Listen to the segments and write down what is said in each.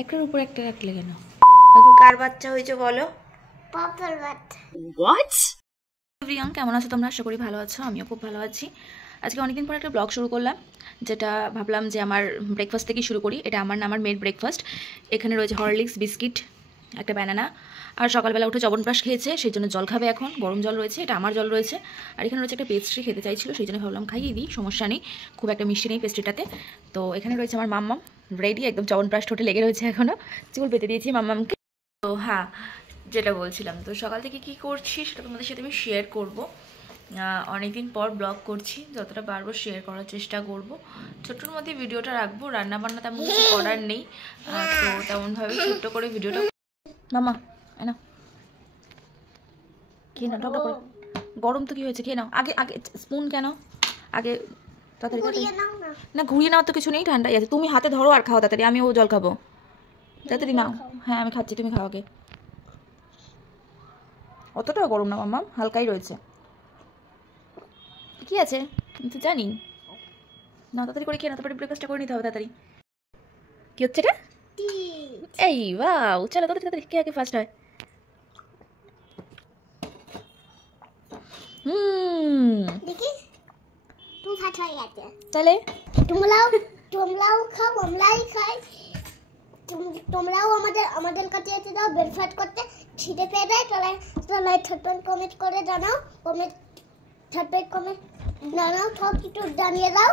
একটার উপর একটা রাখলে কেন? কার বাচ্চা হয়েছে বলো? পাপার বাচ্চা। হোয়াট? এভরিওয়ান, কেমন আছো তোমরা? আশা করি ভালো আছো। আমিও খুব ভালো আছি। আজকে অনেকদিন পর একটা ব্লগ শুরু করলাম, যেটা ভাবলাম যে আমার ব্রেকফাস্ট থেকেই শুরু করি। এটা আমার মেড ব্রেকফাস্ট। এখানে রয়েছে হরলিক্স, বিস্কিট, একটা ব্যানানা, আর সকালবেলা উঠে চবনপ্রাশ খেয়েছে, সেই জন্য জল খাবে এখন। গরম জল রয়েছে, এটা আমার জল রয়েছে। আর এখানে রয়েছে একটা পেস্ট্রি, খেতে চাইছিল, সেই জন্য ভাবলাম খাইয়ে দিই, সমস্যা নেই, খুব একটা মিষ্টি নেই পেস্ট্রিটাতে। তো এখানে রয়েছে আমার মাম্মাম রেডি, একদম চবনপ্রাশ ঠোঁটে লেগে রয়েছে এখনও। চুল পেতে দিয়েছি মাম্মামকে। তো হ্যাঁ, যেটা বলছিলাম, তো সকাল থেকে কি করছি সেটা তোমাদের সাথে আমি শেয়ার করব। অনেকদিন পর ব্লগ করছি, যতটা পারবো শেয়ার করার চেষ্টা করব। ছোট্টর মধ্যে ভিডিওটা রাখবো, রান্নাবান্না তেমন কিছু করার নেই, তো তেমনভাবে ছোট্ট করে ভিডিওটা। মামা না খেয়ে নাও, টকটা করে। গরম তো কি হয়েছে, খেয়ে নাও। আগে আগে স্পুন কেন? আগে তাড়াতাড়ি না, ঘুরিয়ে নাও তো কিছু নেই, ঠান্ডাই আছে। তুমি হাতে ধরো আর খাও তাড়াতাড়ি, আমিও জল খাবো। তাড়াতাড়ি নাও। হ্যাঁ আমি খাচ্ছি, তুমি খাও আগে। অতটাও গরম না মাম্মা, হালকাই রয়েছে। কি আছে তো জানি না, তাড়াতাড়ি করে খেয়ে না, তারপরে ব্রেকফাস্টটা করে নিতে হবে তাড়াতাড়ি। কি হচ্ছে এটা? এই ওয়াও, চলো তাড়াতাড়ি কে আগে ফার্স্ট হয়। দেখি তুমি ফাট হয়ে গেছে। তাহলে তোমরাও খাও, আমরাই খাই। তোমরাও আমাদের কাছে এসে দাও ব্রেকফাস্ট করতে। খিদে পেয়ে দেয় তাহলে কমেন্ট করে জানাও। জানাও, সব কিছু জানিয়ে দাও।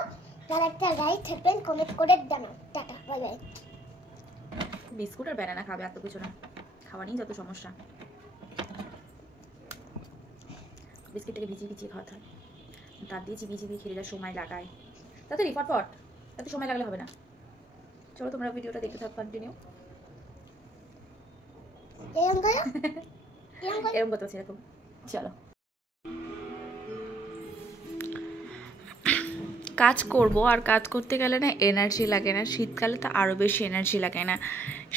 তার একটা লাইক কমেন্ট করে জানাও। Tata, bye bye. বিস্কুট আর ব্যানানা খাবে, আর তো কিছু না। খাওয়া নিয়ে যত সমস্যা। বিস্কিটটাকে ভিজিয়ে খাওয়াতে হয়, তার দিয়ে চিবিয়ে খেলে যা সময় লাগায়। তাড়াতাড়ি ফটফট, এত সময় লাগলে হবে না। চলো তোমরা ভিডিওটা দেখতে থাকো, কন্টিনিউ। এরকম করতে এরকম। চলো কাজ করব, আর কাজ করতে গেলে না এনার্জি লাগে না, শীতকালে তো আরও বেশি এনার্জি লাগে না।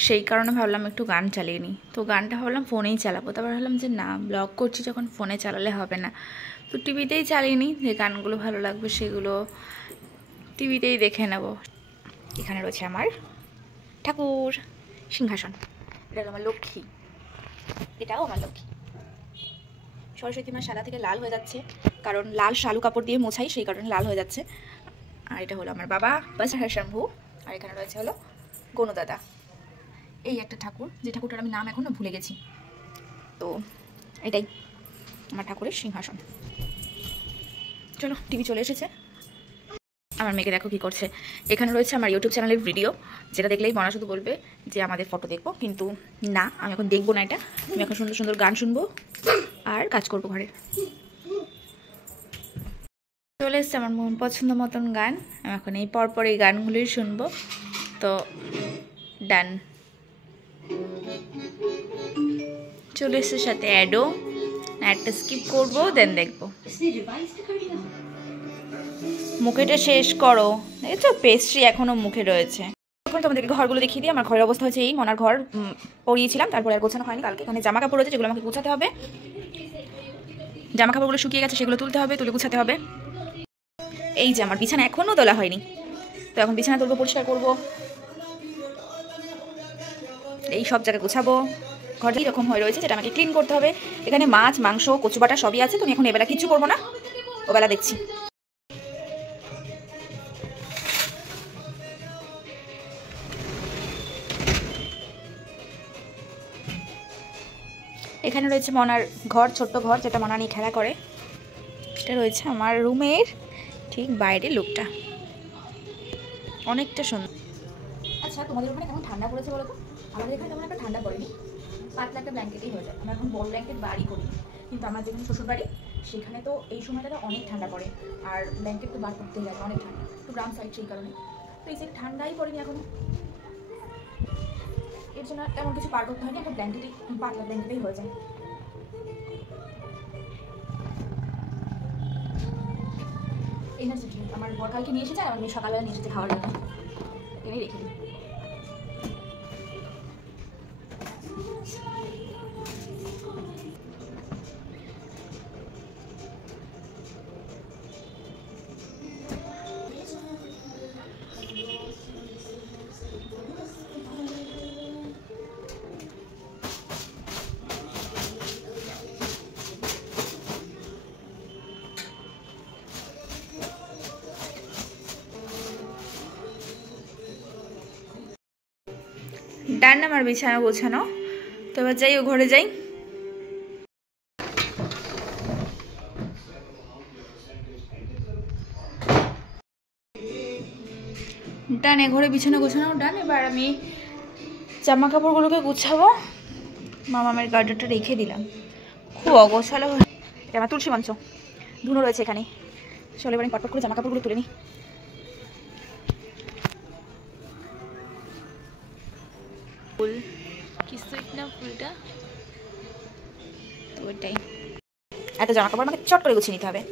সেই কারণে ভাবলাম একটু গান চালিয়ে নিই। তো গানটা ভাবলাম ফোনেই চালাবো, তারপর ভাবলাম যে না, ব্লগ করছি যখন ফোনে চালালে হবে না, তো টিভিতেই চালিয়ে নিই। যে গানগুলো ভালো লাগবে সেগুলো টিভিতেই দেখে নেব। এখানে রয়েছে আমার ঠাকুর সিংহাসন, এটা হলো আমার লক্ষ্মী, এটাও আমার লক্ষ্মী। সরস্বতী মা সাদা থেকে লাল হয়ে যাচ্ছে, কারণ লাল শালু কাপড় দিয়ে মোছাই, সেই কারণে লাল হয়ে যাচ্ছে। আর এটা হলো আমার বাবা বাসার শম্ভু, আর এখানে রয়েছে হলো গণদাদা। এই একটা ঠাকুর, যে ঠাকুরটার আমি নাম এখনও ভুলে গেছি। তো এটাই আমার ঠাকুরের সিংহাসন। চলো টিভি চলে এসেছে। আমার মেয়েকে দেখো কি করছে। এখানে রয়েছে আমার ইউটিউব চ্যানেলের ভিডিও, যেটা দেখলেই মনা শুধু বলবে যে আমাদের ফটো দেখবো, কিন্তু না, আমি এখন দেখবো না এটা। আমি এখন সুন্দর সুন্দর গান শুনবো আর কাজ করবো ঘরে। চলে এসছে আমার মন পছন্দ মতন গান, আমি এখন এই পরপর এই গানগুলোই শুনবো। তো ডান, চলে এসছে সাথে অ্যাডও, অ্যাডটা স্কিপ করবো, দেন দেখবো। মুখেটা শেষ করো, দেখেছো পেস্ট্রি এখনো মুখে রয়েছে। এখন তোমাদেরকে ঘরগুলো দেখিয়ে দিই। আমার ঘরের অবস্থা হচ্ছে এই, মনার ঘর পরিয়েছিলাম, তারপরে আর গোছানো হয়নি। কালকে এখানে জামা কাপড় রয়েছে, যেগুলো আমাকে গোছাতে হবে। জামা কাপড়গুলো শুকিয়ে গেছে, সেগুলো তুলতে হবে, তুলে গুছাতে হবে। এই যে আমার বিছানা এখনও তোলা হয়নি, তো এখন বিছানা তুলবো, পরিষ্কার করবো, এই সব জায়গা গোছাবো। ঘরটা এরকম হয়ে রয়েছে, যেটা আমাকে ক্লিন করতে হবে। এখানে মাছ, মাংস, কচু বাটা সবই আছে। তুমি এখন এবেলা কিচ্ছু করবো না, ওবেলা দেখছি। এখানে রয়েছে মনার ঘর, ছোট্ট ঘর, যেটা মনা নিয়ে খেলা করে। এটা রয়েছে আমার রুমের ঠিক বাইরের লুকটা, অনেকটা সুন্দর। আচ্ছা, তোমাদের ওখানে কেমন ঠান্ডা পড়েছে বলো তো? আমাদের এখানে তেমন একটা ঠান্ডা পড়েনি, পাতলা একটা ব্ল্যাঙ্কেটই হয়ে যায়। আমরা এখন বড় ব্ল্যাঙ্কেট বাড়ি করি, কিন্তু আমার যেখানে শ্বশুর বাড়ি সেখানে তো এই সময়টাতে অনেক ঠান্ডা পড়ে, আর ব্ল্যাঙ্কেট তো বার করতে যায়, অনেক ঠান্ডা, তো গ্রাম সাইড, সেই কারণে তো এই যে ঠান্ডাই পড়েনি এখন, এর জন্য তেমন কিছু পার করতে হয়নি। একটা ব্ল্যাঙ্কেটই, পাতলা ব্ল্যাঙ্কেটেই হয়ে যায়। এনার্জি ড্রিঙ্ক আমার বরকালকে নিয়ে এসেছে, আর আমি সকালবেলা নিয়ে এসেছি খাওয়ার জন্য, এনেই রেখে দিই। ডান আমার বিছানা গোছানো। তো এবার যাই, ও ঘরে যাই। ডানে ঘরে বিছানা গোছানো ডান। এবার আমি জামা কাপড়গুলোকে গুছাবো। মামামের গার্ডারটা রেখে দিলাম, খুব অগোছালো। এটা আমার তুলসী মঞ্চ, ধুনো রয়েছে এখানে। চলো এবার আমি পটপট করে জামা কাপড়গুলো তুলে নিই। ফুল কি সুইট না ফুলটা, তো ওইটাই। এত জামা কাপড় আমাকে চট করে গুছিয়ে নিতে হবে।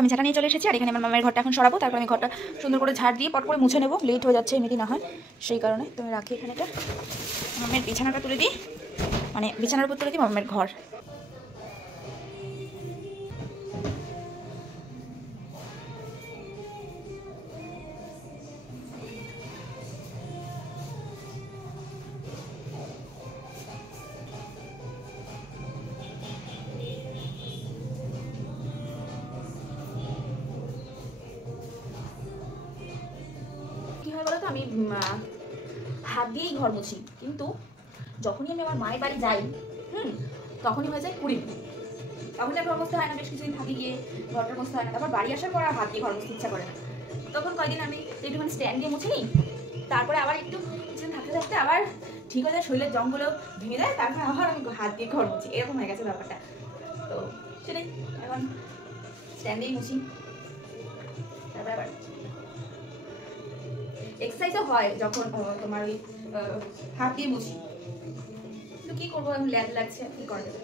আমি ঝাঁটা নিয়ে চলে এসেছি, আর এখানে আমার মামের ঘরটা এখন সরাবো। তারপর আমি ঘরটা সুন্দর করে ঝাড় দিয়ে পট করে মুছে নেবো, লেট হয়ে যাচ্ছে এমনিতে না হয়, সেই কারণে তুমি রাখি এখানে। এটা মামের বিছানাটা তুলে দিই, মানে বিছানার উপর তুলে দিই মামের ঘর। আমি হাত দিয়েই ঘর মুছি, কিন্তু যখনই আমি আমার মায়ের বাড়ি যাই তখনই হয়ে যায় কুড়ি। তখন আর ঘর মুছতে হয় না, বেশ কিছুদিন থাকি গিয়ে ঘরটা মুছতে হয় না। তারপর বাড়ি আসার পর আর হাত দিয়ে ঘর মুছতে ইচ্ছা করে না। তখন কয়েকদিন আমি একটুখানি স্ট্যান্ড দিয়ে মুছি নিই, তারপরে আবার একটু কিছুদিন থাকতে থাকতে আবার ঠিক হয়ে যায়, শরীরের জঙ্গলেও ভেঙে যায়, তারপর আবার আমি হাত দিয়ে ঘর মুছি। এরকম হয়ে গেছে ব্যাপারটা। তো সেটাই, এখন স্ট্যান্ড দিয়েই মুছি। তারপরে আবার এক্সারসাইজও হয় যখন তোমার ওই হাত দিয়ে মুছি। কিন্তু কি করবো, এখন ল্যাদ লাগছে, কি করা যাবে।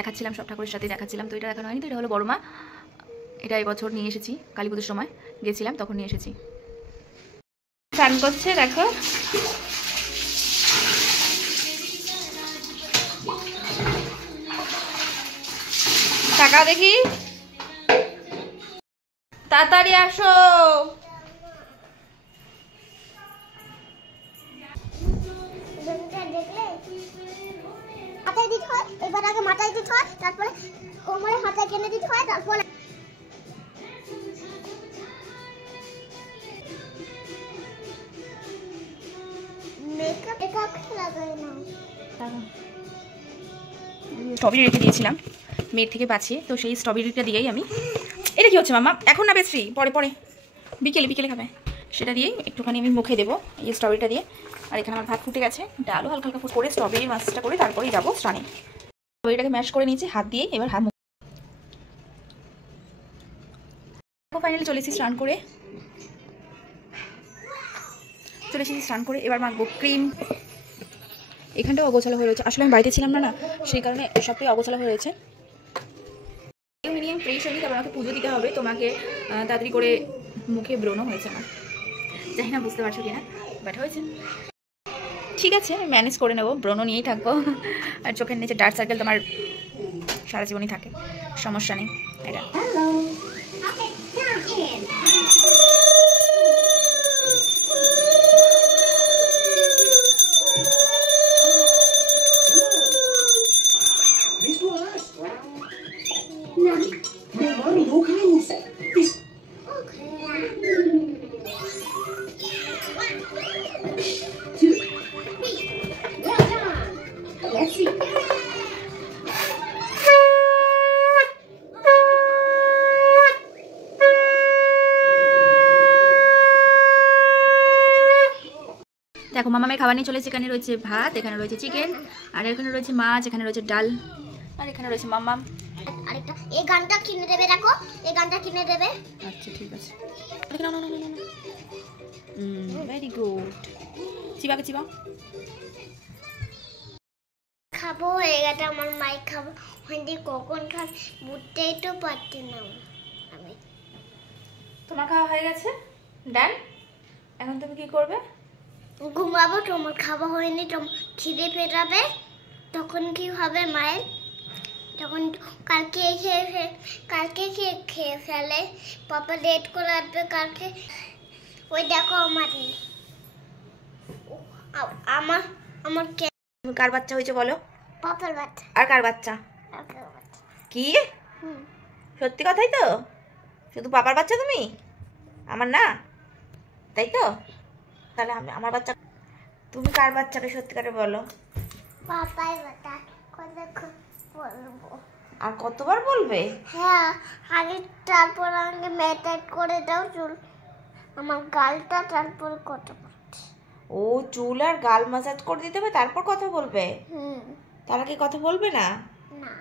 দেখাচ্ছিলাম সব ঠাকুরের সাথে দেখাচ্ছিলাম, তো এটা দেখানো হয়নি। তো এটা হলো বড় মা, এটা এই বছর নিয়ে এসেছি, কালী পুজোর সময় গেছিলাম তখন নিয়ে এসেছি। স্নান করছে দেখো, টাকা দেখি, তাড়াতাড়ি আসো। মাথায় দিতে হয়, এবার আগে মাথায় দিতে হয়, তারপরে কোমরে হাতে কেনে দিতে হয়, তারপরে মেকআপ লাগাই না। স্ট্রবেরি রেখে দিয়েছিলাম মেয়ের থেকে বাঁচিয়ে, তো সেই স্ট্রবেরিটা দিয়েই আমি, এটা কি হচ্ছে মামা, এখন না বেশি পরে পরে বিকেলে বিকেলে খাবে, সেটা দিয়েই একটুখানি আমি মুখে দেবো এই স্ট্রবেরিটা দিয়ে। আর এখানে আমার ভাত ফুটে গেছে, ডালও হালকা হালকা করে স্ট্রবেরি মাছটা করে তারপরেই যাবো স্নানে। স্ট্রবেরিটাকে ম্যাশ করে নিয়েছি হাত দিয়ে, এবার হাত ফাইনালি চলে এসেছি স্নান করে, এবার মাখবো ক্রিম। এখানটাও অগোছালো হয়ে রয়েছে, আসলে আমি বাড়িতে ছিলাম না, সেই কারণে সবটাই অগোছালো হয়ে রয়েছে। মিনিমাম ফ্রেশ হয়নি, তারপর আমাকে পুজো দিতে হবে, তোমাকে তাড়াতাড়ি করে মুখে ব্রণ হয়েছে আমার, জানি না বুঝতে পারছো কিনা, বাট হয়েছে। ঠিক আছে, আমি ম্যানেজ করে নেবো, ব্রণ নিয়েই থাকবো। আর চোখের নিচে ডার্ক সার্কেল তোমার সারা জীবনই থাকে, সমস্যা নেই এটা। দেখো মামামের খাবার নিয়ে চলেছে, এখানে রয়েছে ভাত, এখানে রয়েছে চিকেন, আর এখানে রয়েছে মাছ, এখানে রয়েছে ডাল, আর এখানে রয়েছে মামাম। আরেকটা এই গানটা কিনে দেবে, দেখো এই গানটা কিনে দেবে। আচ্ছা ঠিক আছে, ভেরি গুড। চিবাকে চিবা খাবো, এটা আমার মাই খাবো, হিন্দি কখন খান বুঝতেই তো পারছি না আমি। তোমার খাওয়া হয়ে গেছে, ডান। এখন তুমি কি করবে? ঘুমাবো, তোমার খাওয়া হয়নি, তোমার খিদে পেটাবে, তখন কি হবে মায়ের? তখন কালকে খেয়ে ফেলে, পাপা লেট করে আসবে কালকে। ওই দেখো আমার আমার তুমি কার বাচ্চা হয়েছে বলো? পাপার বাচ্চা। আর কার বাচ্চা? কি সত্যি কথাই তো? শুধু পাপার বাচ্চা তুমি, আমার না, তাই তো? তাহলে আমি আমার বাচ্চা, তুমি কার বাচ্চাকে সত্যিকারে বলো? পাপাই বাচ্চা। বলবো আর কতবার বলবে? হ্যাঁ, আগে তারপর আগে মেটাইট করে দাও চুল, আমার গালটা, তারপর কথা বলছি। ও চুল আর গাল মাসাজ করে দিতে হবে, তারপর কথা বলবে? তার আগে কথা বলবে না? না।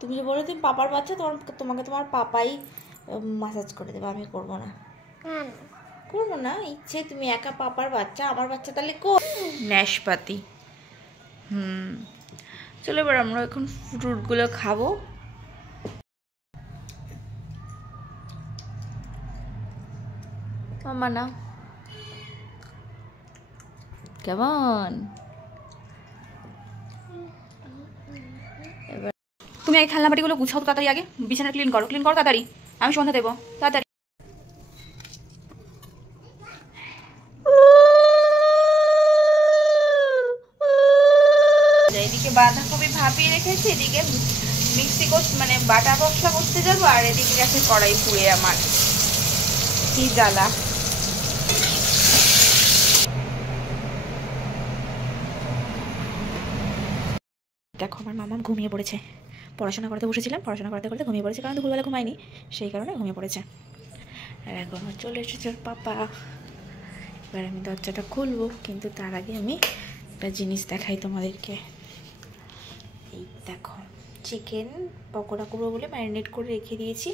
তুমি যে বলো তুমি পাপার বাচ্চা, তোমাকে তোমার পাপাই মাসাজ করে দেবে, আমি করবো না। করবো না ইচ্ছে, তুমি একা পাপার বাচ্চা, আমার বাচ্চা তাহলে ন্যাশপাতি। চলো এবার আমরা এখন ফ্রুটগুলো খাবো। মামা না কেমন? এবার তুমি এই খেলনা বাটিগুলো গুছাও তো তাড়াতাড়ি, আগে বিছানা ক্লিন করো তাড়াতাড়ি, আমি সন্ধ্যা দেবো তাড়াতাড়ি। এদিকে বাঁধাকপি ভাপিয়ে রেখেছি, এদিকে মিক্সি মানে বাটা মশলা করতে যাবো, আর এদিকে গেছে কড়াই পুড়ে, আমার কি জ্বালা। দেখো আমার মামা ঘুমিয়ে পড়েছে, পড়াশোনা করতে বসেছিলাম, পড়াশোনা করতে করতে ঘুমিয়ে পড়েছে, কারণ দুপুরবেলা ঘুমায়নি, সেই কারণে ঘুমিয়ে পড়েছে। আর এখন চলে এসেছে ওর পাপা। এবার আমি দরজাটা খুলবো, কিন্তু তার আগে আমি একটা জিনিস দেখাই তোমাদেরকে। এই দেখো, চিকেন পকোড়া করবো বলে ম্যারিনেট করে রেখে দিয়েছি,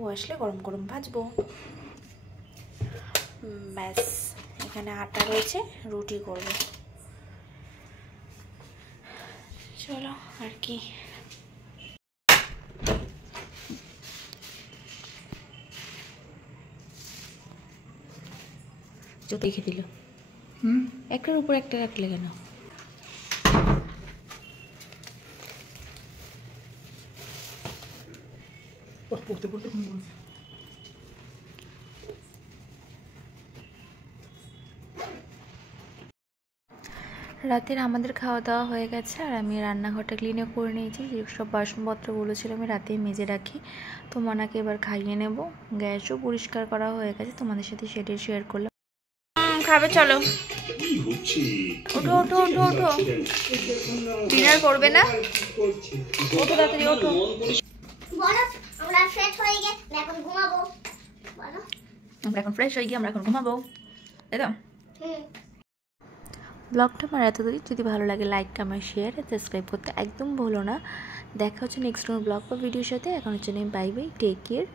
ও আসলে গরম গরম ভাজবো। ব্যাস, এখানে আটা রয়েছে, রুটি করবো। চলো আর কি। রেখে দিল, একটার উপর একটা রাখলে কেন? রাতের আমাদের খাওয়া দাওয়া হয়ে গেছে, আর আমি রান্নাঘরটা ক্লিনও করে নিয়েছি, যেসব বাসনপত্রগুলো ছিল আমি রাতেই মেজে রাখি। তো মানাকে এবার খাইয়ে নেব। গ্যাসও পরিষ্কার করা হয়ে গেছে, তোমাদের সাথে সেটাই শেয়ার করলাম। খাবে চলো, ওঠো ওঠো ওঠো ওঠো, ডিনার করবে না? ওঠো তাড়াতাড়ি ওঠো। আমরা ফ্রেশ হয়ে গেছি, এখন ঘুমাবো। আমরা এখন ফ্রেশ হয়ে গিয়ে আমরা এখন ঘুমাবো, তাই তো? ব্লগটা আমার এতদূরই। যদি ভালো লাগে লাইক কমেন্ট শেয়ার সাবস্ক্রাইব করতে একদম ভুলো না। দেখা হচ্ছে নেক্সট ব্লগ বা ভিডিওর সাথে। এখন হচ্ছে বাই বাই, টেক কেয়ার।